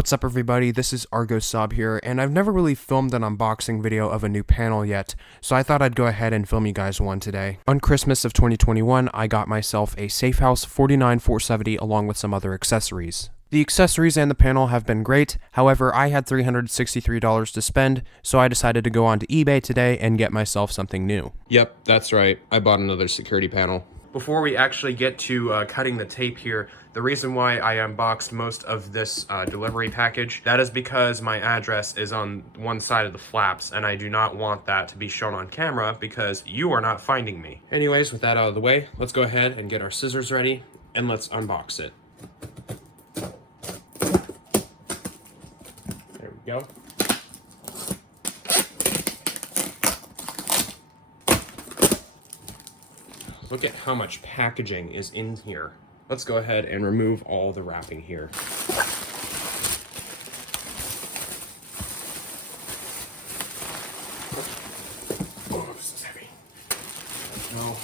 What's up everybody, this is Argo Sob here, and I've never really filmed an unboxing video of a new panel yet, so I thought I'd go ahead and film you guys one today. On Christmas of 2021, I got myself a Safehouse 49470 along with some other accessories. The accessories and the panel have been great, however I had $363 to spend, so I decided to go onto eBay today and get myself something new. Yep, that's right. I bought another security panel. Before we actually get to cutting the tape here, the reason why I unboxed most of this delivery package, that is because my address is on one side of the flaps, and I do not want that to be shown on camera because you are not finding me. Anyways, with that out of the way, let's go ahead and get our scissors ready, and let's unbox it. There we go. Look at how much packaging is in here. Let's go ahead and remove all the wrapping here. Oh, this is heavy. No,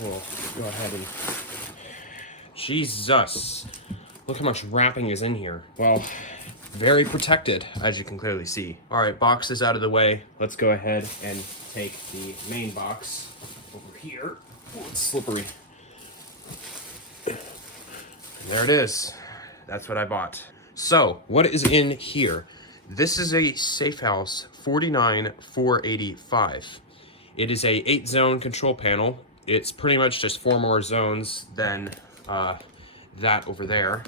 we'll go ahead and... Jesus! Look how much wrapping is in here. Well, very protected, as you can clearly see. Alright, box is out of the way. Let's go ahead and take the main box over here. Oh, it's slippery. And there it is. That's what I bought. So, what is in here? This is a Safehouse 49485. It is a 8-zone control panel. It's pretty much just 4 more zones than that over there.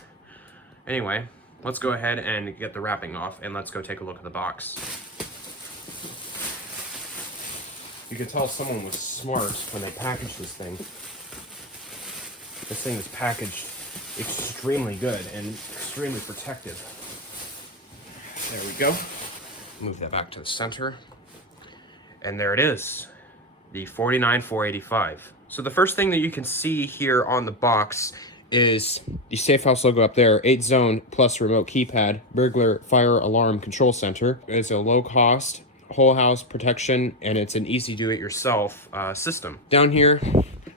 Anyway, let's go ahead and get the wrapping off, and let's go take a look at the box. You can tell someone was smart when they packaged this thing. This thing is packaged extremely good and extremely protective. There we go. Move that back to the center. And there it is, the 49485. So the first thing that you can see here on the box is the Safehouse logo up there, 8-zone plus remote keypad, burglar fire alarm control center. It's a low cost, whole house protection, and it's an easy do-it-yourself system. Down here,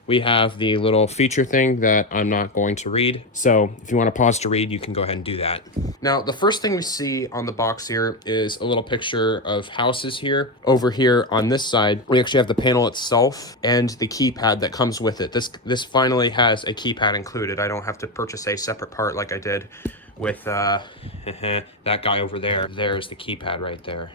we have the little feature thing that I'm not going to read. So if you want to pause to read, you can go ahead and do that. Now, the first thing we see on the box here is a little picture of houses here. Over here on this side, we actually have the panel itself and the keypad that comes with it. This finally has a keypad included. I don't have to purchase a separate part like I did with that guy over there. There's the keypad right there.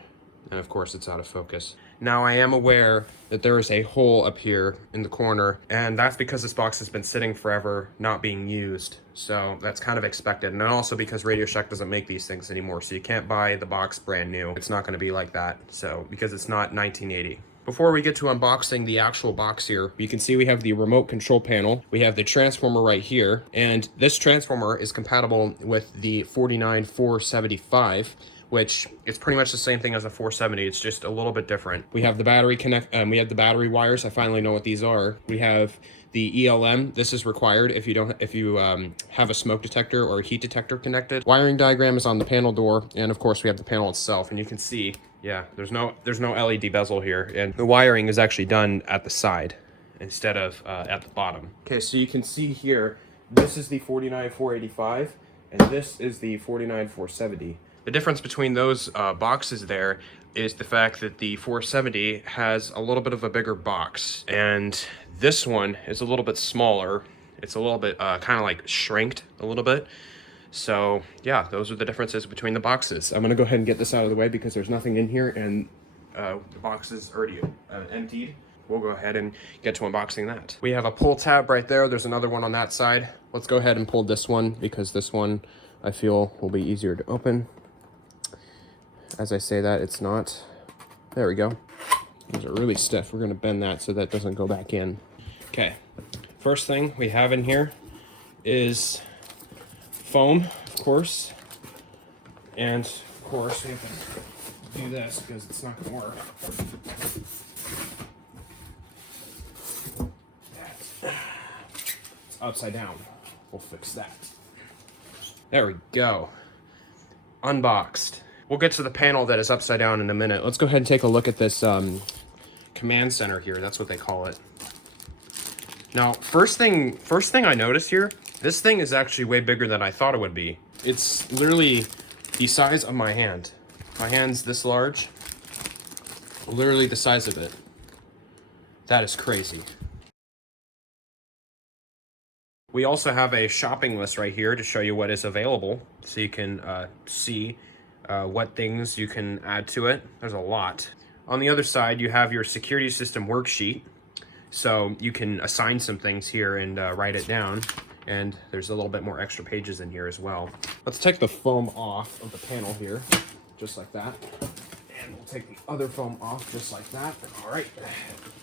And of course it's out of focus. Now I am aware that there is a hole up here in the corner, and that's because this box has been sitting forever, not being used. So that's kind of expected. And also because Radio Shack doesn't make these things anymore, so you can't buy the box brand new. It's not going to be like that, so because it's not 1980. Before we get to unboxing the actual box here, you can see we have the remote control panel. We have the transformer right here, and this transformer is compatible with the 49475. Which is pretty much the same thing as a 470. It's just a little bit different. We have the battery we have the battery wires. I finally know what these are. We have the ELM. This is required if you have a smoke detector or a heat detector connected. Wiring diagram is on the panel door, and of course we have the panel itself. And you can see, yeah, there's no LED bezel here, and the wiring is actually done at the side instead of at the bottom. Okay, so you can see here, this is the 49485, and this is the 49470. The difference between those boxes there is the fact that the 470 has a little bit of a bigger box, and this one is a little bit smaller. It's a little bit kind of like shrinked a little bit. So yeah, those are the differences between the boxes. I'm gonna go ahead and get this out of the way because there's nothing in here, and the box is already emptied. We'll go ahead and get to unboxing that. We have a pull tab right there. There's another one on that side. Let's go ahead and pull this one because this one I feel will be easier to open. As I say that, it's not. There we go. These are really stiff. We're going to bend that so that doesn't go back in. Okay. First thing we have in here is foam, of course. And, of course, we have to do this because it's not going to work. It's upside down. We'll fix that. There we go. Unboxed. We'll get to the panel that is upside down in a minute. Let's go ahead and take a look at this command center here. That's what they call it. Now, first thing I noticed here, this thing is actually way bigger than I thought it would be. It's literally the size of my hand. My hand's this large. Literally the size of it. That is crazy. We also have a shopping list right here to show you what is available, so you can see what things you can add to it. There's a lot. On the other side, you have your security system worksheet, so you can assign some things here and write it down. And there's a little bit more extra pages in here as well. Let's take the foam off of the panel here, just like that. And we'll take the other foam off just like that. All right,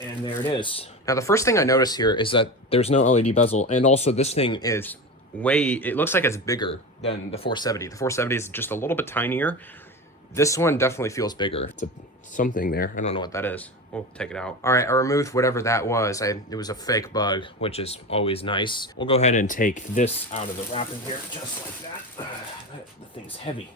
and there it is. Now the first thing I notice here is that there's no LED bezel, and also this thing is it looks like it's bigger than the 470. The 470 is just a little bit tinier. This one definitely feels bigger. It's something there. I don't know what that is. We'll take it out. All right, I removed whatever that was. It was a fake bug, which is always nice. We'll go ahead and take this out of the wrapping here, just like that. The thing's heavy.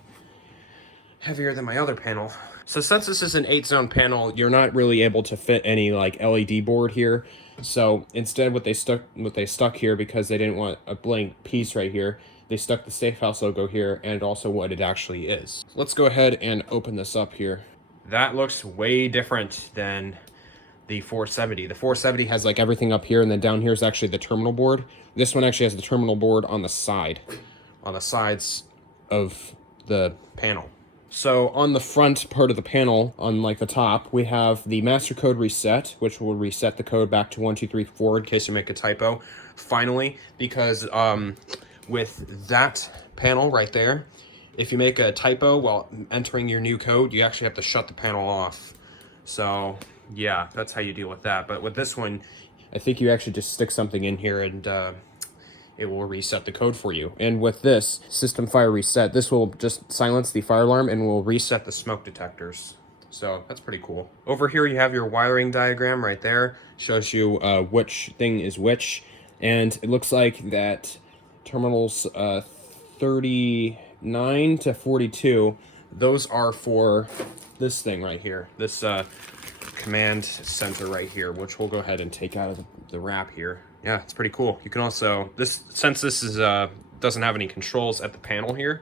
Heavier than my other panel. So since this is an 8-zone panel, you're not really able to fit any like LED board here. So instead what they stuck here, because they didn't want a blank piece right here, they stuck the Safe House logo here and also what it actually is. Let's go ahead and open this up here. That looks way different than the 470. The 470 has like everything up here, and then down here is actually the terminal board. This one actually has the terminal board on the side, on the sides of the panel. So on the front part of the panel, on like the top, we have the master code reset, which will reset the code back to 1234 in case you make a typo. Finally, because with that panel right there, if you make a typo while entering your new code, you actually have to shut the panel off. So yeah, that's how you deal with that. But with this one, I think you actually just stick something in here and it will reset the code for you. And with this system fire reset, this will just silence the fire alarm and will reset the smoke detectors. So that's pretty cool. Over here you have your wiring diagram right there. Shows you which thing is which. And it looks like that terminals 39 to 42, those are for this thing right here. This command center right here, which we'll go ahead and take out of the wrap here. Yeah, it's pretty cool. You can also, since this is doesn't have any controls at the panel here,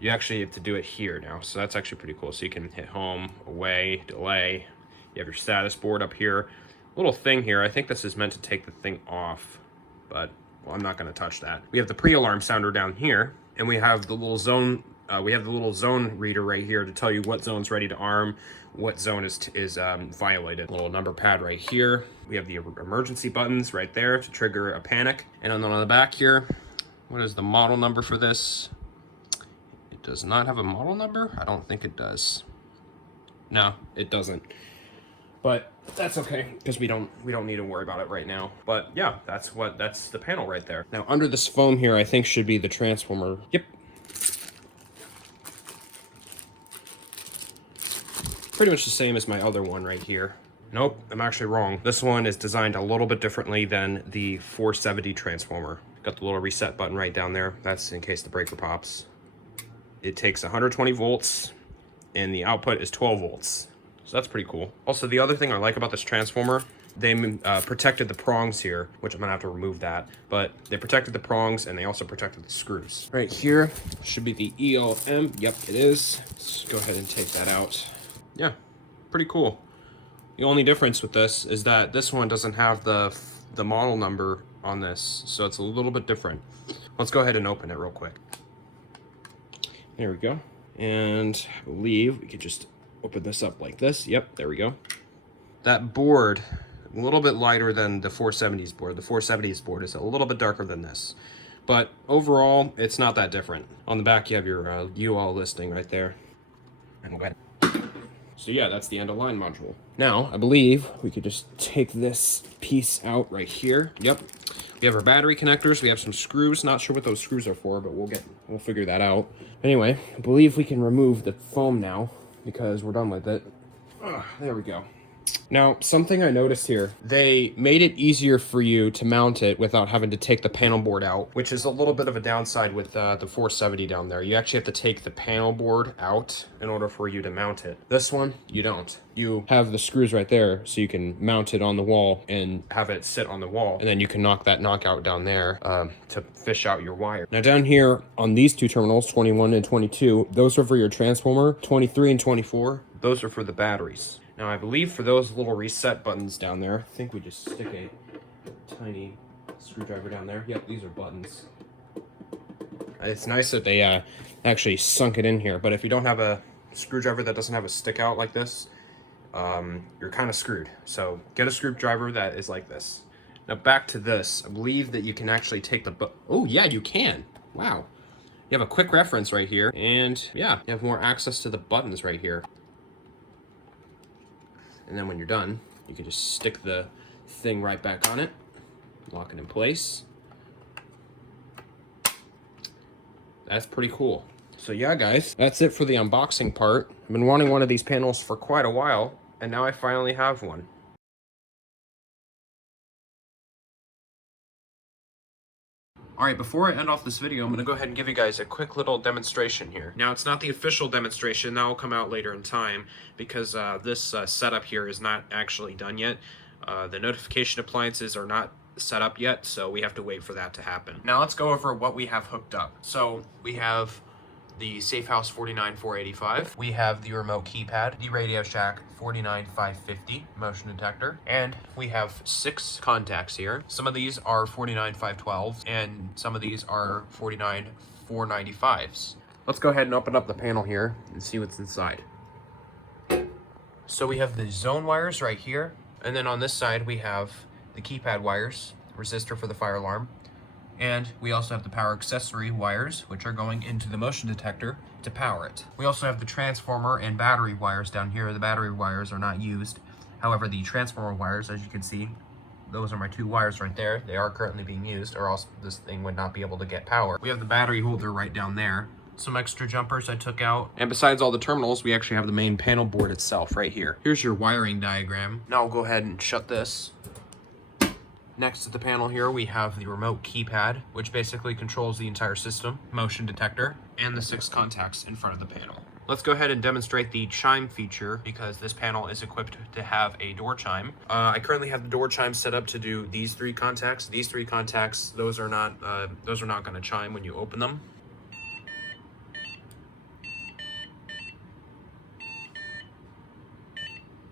you actually have to do it here now. So that's actually pretty cool. So you can hit home, away, delay. You have your status board up here. Little thing here, I think this is meant to take the thing off, but well, I'm not gonna touch that. We have the pre-alarm sounder down here, and we have the little zone reader right here to tell you what zone's ready to arm, what zone is violated. Little number pad right here. We have the emergency buttons right there to trigger a panic. And then on the back here, what is the model number for this? It does not have a model number? I don't think it does. No, it doesn't. But that's okay, because we don't need to worry about it right now. But yeah, that's the panel right there. Now under this foam here, I think should be the transformer. Yep. Pretty much the same as my other one right here. Nope, I'm actually wrong. This one is designed a little bit differently than the 470 transformer. Got the little reset button right down there. That's in case the breaker pops. It takes 120 volts and the output is 12 volts. So that's pretty cool. Also, the other thing I like about this transformer, they protected the prongs here, which I'm gonna have to remove that, but they protected the prongs and they also protected the screws. Right here should be the ELM. Yep, it is. Let's go ahead and take that out. Yeah, pretty cool. The only difference with this is that this one doesn't have the model number on this, so it's a little bit different. Let's go ahead and open it real quick. There we go. And I believe we could just open this up like this. Yep, there we go. That board, a little bit lighter than the 470's board. The 470's board is a little bit darker than this. But overall, it's not that different. On the back, you have your UL listing right there. And we'll go ahead. So yeah, that's the end of line module. Now, I believe we could just take this piece out right here. Yep. We have our battery connectors. We have some screws. Not sure what those screws are for, but we'll figure that out. Anyway, I believe we can remove the foam now because we're done with it. There we go. Now, something I noticed here, they made it easier for you to mount it without having to take the panel board out, which is a little bit of a downside with the 470 down there. You actually have to take the panel board out in order for you to mount it. This one, you don't. You have the screws right there, so you can mount it on the wall and have it sit on the wall, and then you can knock that knockout down there to fish out your wire. Now down here on these two terminals, 21 and 22, those are for your transformer. 23 and 24, those are for the batteries. Now, I believe for those little reset buttons down there, I think we just stick a tiny screwdriver down there. Yep, these are buttons. It's nice that they actually sunk it in here, but if you don't have a screwdriver that doesn't have a stick out like this, you're kind of screwed. So get a screwdriver that is like this. Now back to this. I believe that you can actually take the oh yeah, you can. Wow. You have a quick reference right here, and yeah, you have more access to the buttons right here. And then when you're done, you can just stick the thing right back on it, lock it in place. That's pretty cool. So yeah, guys, that's it for the unboxing part. I've been wanting one of these panels for quite a while, and now I finally have one. All right, before I end off this video, I'm gonna go ahead and give you guys a quick little demonstration here. Now, it's not the official demonstration, that will come out later in time, because this setup here is not actually done yet. The notification appliances are not set up yet, so we have to wait for that to happen. Now, let's go over what we have hooked up. So, we have the Safehouse 49485. We have the remote keypad, the Radio Shack 49550 motion detector, and we have 6 contacts here. Some of these are 49512, and some of these are 49495s. Let's go ahead and open up the panel here and see what's inside. So we have the zone wires right here, and then on this side we have the keypad wires, resistor for the fire alarm, and we also have the power accessory wires, which are going into the motion detector to power it. We also have the transformer and battery wires down here. The battery wires are not used. However, the transformer wires, as you can see, those are my 2 wires right there. They are currently being used, or else this thing would not be able to get power. We have the battery holder right down there. Some extra jumpers I took out. And besides all the terminals, we actually have the main panel board itself right here. Here's your wiring diagram. Now I'll go ahead and shut this. Next to the panel here, we have the remote keypad, which basically controls the entire system, motion detector, and the 6 contacts in front of the panel. Let's go ahead and demonstrate the chime feature, because this panel is equipped to have a door chime. I currently have the door chime set up to do these 3 contacts. These 3 contacts, those are not going to chime when you open them.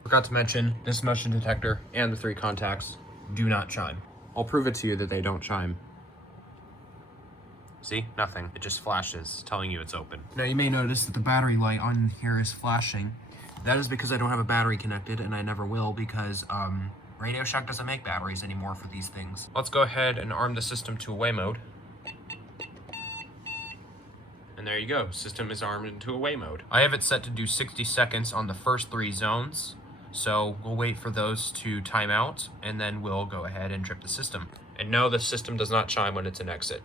Forgot to mention, this motion detector and the 3 contacts do not chime. I'll prove it to you that they don't chime. See? Nothing. It just flashes, telling you it's open. Now you may notice that the battery light on here is flashing. That is because I don't have a battery connected, and I never will, because Radio Shack doesn't make batteries anymore for these things. Let's go ahead and arm the system to away mode. And there you go. System is armed into away mode. I have it set to do 60 seconds on the first 3 zones. So we'll wait for those to time out, and then we'll go ahead and trip the system. And no, the system does not chime when it's an exit.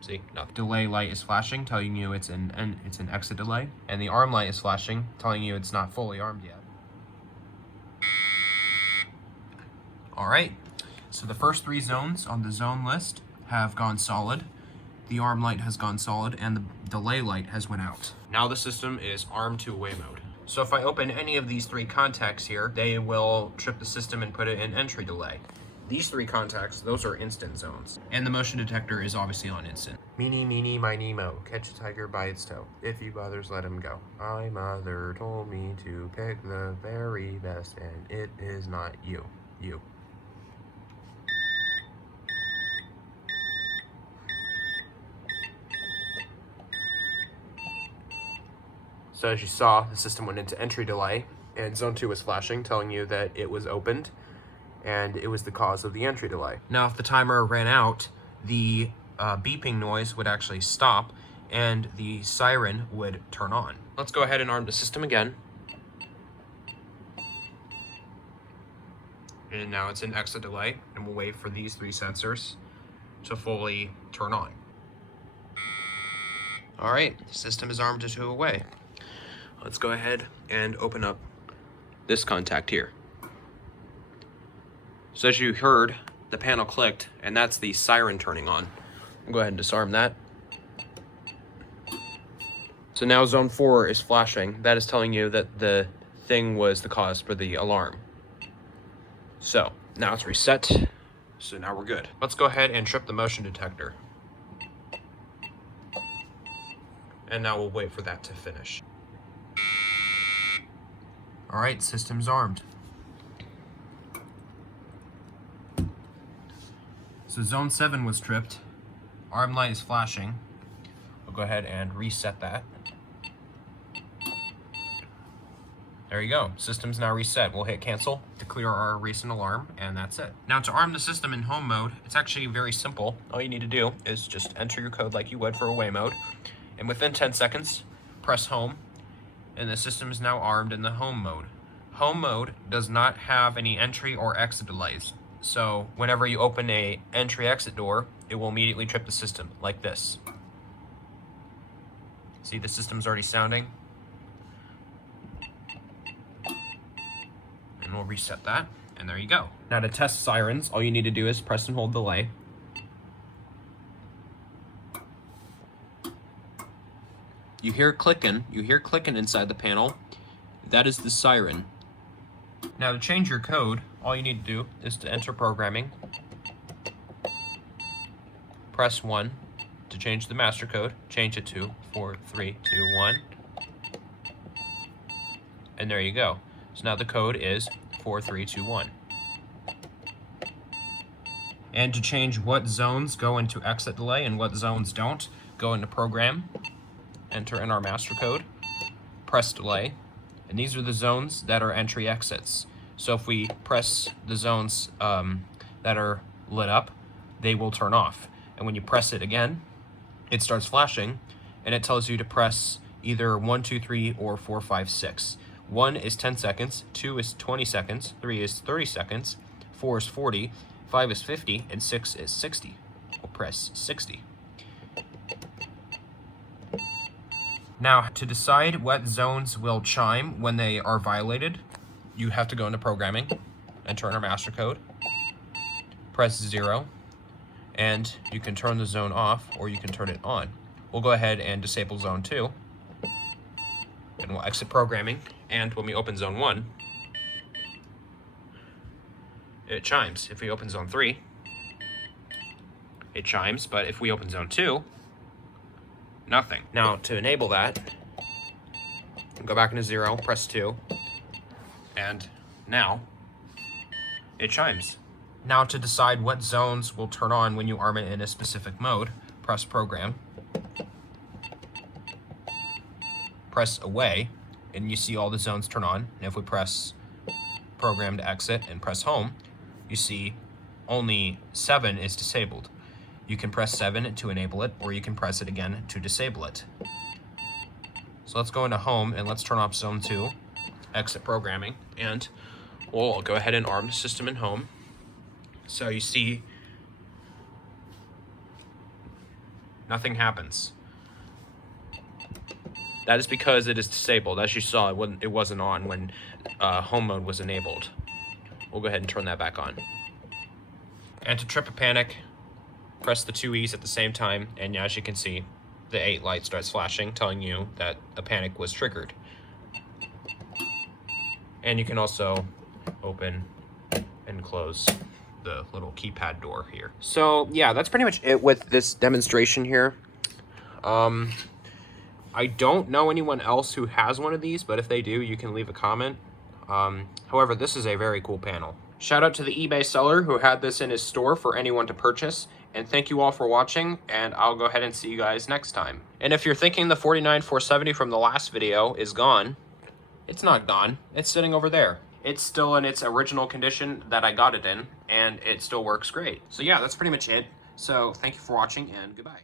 See, nothing. Delay light is flashing, telling you it's an exit delay. And the arm light is flashing, telling you it's not fully armed yet. All right, so the first 3 zones on the zone list have gone solid. The arm light has gone solid, and the delay light has went out. Now the system is armed to away mode. So if I open any of these 3 contacts here, they will trip the system and put it in entry delay. These 3 contacts, those are instant zones. And the motion detector is obviously on instant. Meeny, meeny, miny, mo. Catch a tiger by its toe. If he bothers, let him go. My mother told me to pick the very best, and it is not you. You. So as you saw, the system went into entry delay, and zone 2 was flashing, telling you that it was opened, and it was the cause of the entry delay. Now, if the timer ran out, the beeping noise would actually stop, and the siren would turn on. Let's go ahead and arm the system again. And now it's in exit delay, and we'll wait for these 3 sensors to fully turn on. All right, the system is armed to away. Let's go ahead and open up this contact here. So as you heard, the panel clicked, and that's the siren turning on. I'll go ahead and disarm that. So now zone 4 is flashing. That is telling you that the thing was the cause for the alarm. So now it's reset. So now we're good. Let's go ahead and trip the motion detector. And now we'll wait for that to finish. All right, system's armed. So zone 7 was tripped. Arm light is flashing. We'll go ahead and reset that. There you go. System's now reset. We'll hit cancel to clear our recent alarm, and that's it. Now to arm the system in home mode, it's actually very simple. All you need to do is just enter your code like you would for away mode, and within 10 seconds, press home, and the system is now armed in the home mode. Home mode does not have any entry or exit delays. So whenever you open a entry-exit door, it will immediately trip the system, like this. See, the system's already sounding. And we'll reset that, and there you go. Now to test sirens, all you need to do is press and hold delay. You hear clicking inside the panel. That is the siren. Now to change your code, all you need to do is to enter programming. Press 1 to change the master code. Change it to 4321. And there you go. So now the code is 4321. And to change what zones go into exit delay and what zones don't, go into program, enter in our master code, press delay, and these are the zones that are entry exits. So if we press the zones that are lit up, they will turn off. And when you press it again, it starts flashing, and it tells you to press either 1, 2, 3, or 4, 5, 6. 1 is 10 seconds, 2 is 20 seconds, 3 is 30 seconds, 4 is 40, 5 is 50, and 6 is 60. We'll press 60. Now, to decide what zones will chime when they are violated, you have to go into programming, enter in our master code, press 0, and you can turn the zone off or you can turn it on. We'll go ahead and disable zone 2, and we'll exit programming, and when we open zone 1, it chimes. If we open zone 3, it chimes, but if we open zone 2, nothing. Now to enable that, go back into 0, press 2, and now it chimes. Now to decide what zones will turn on when you arm it in a specific mode, press program, press away, and you see all the zones turn on. And if we press program to exit and press home, you see only 7 is disabled. You can press 7 to enable it, or you can press it again to disable it. So let's go into home and let's turn off zone 2, exit programming, and we'll go ahead and arm the system in home. So you see nothing happens. That is because it is disabled. As you saw, it wasn't on when home mode was enabled. We'll go ahead and turn that back on. And to trip a panic, press the 2 E's at the same time, and as you can see, the 8 light starts flashing, telling you that a panic was triggered. And you can also open and close the little keypad door here. So yeah, that's pretty much it with this demonstration here. I don't know anyone else who has one of these, but if they do, you can leave a comment. However, this is a very cool panel. Shout out to the eBay seller who had this in his store for anyone to purchase. And thank you all for watching, and I'll go ahead and see you guys next time. And if you're thinking the 49470 from the last video is gone, it's not gone. It's sitting over there. It's still in its original condition that I got it in, and it still works great. So yeah, that's pretty much it. So thank you for watching, and goodbye.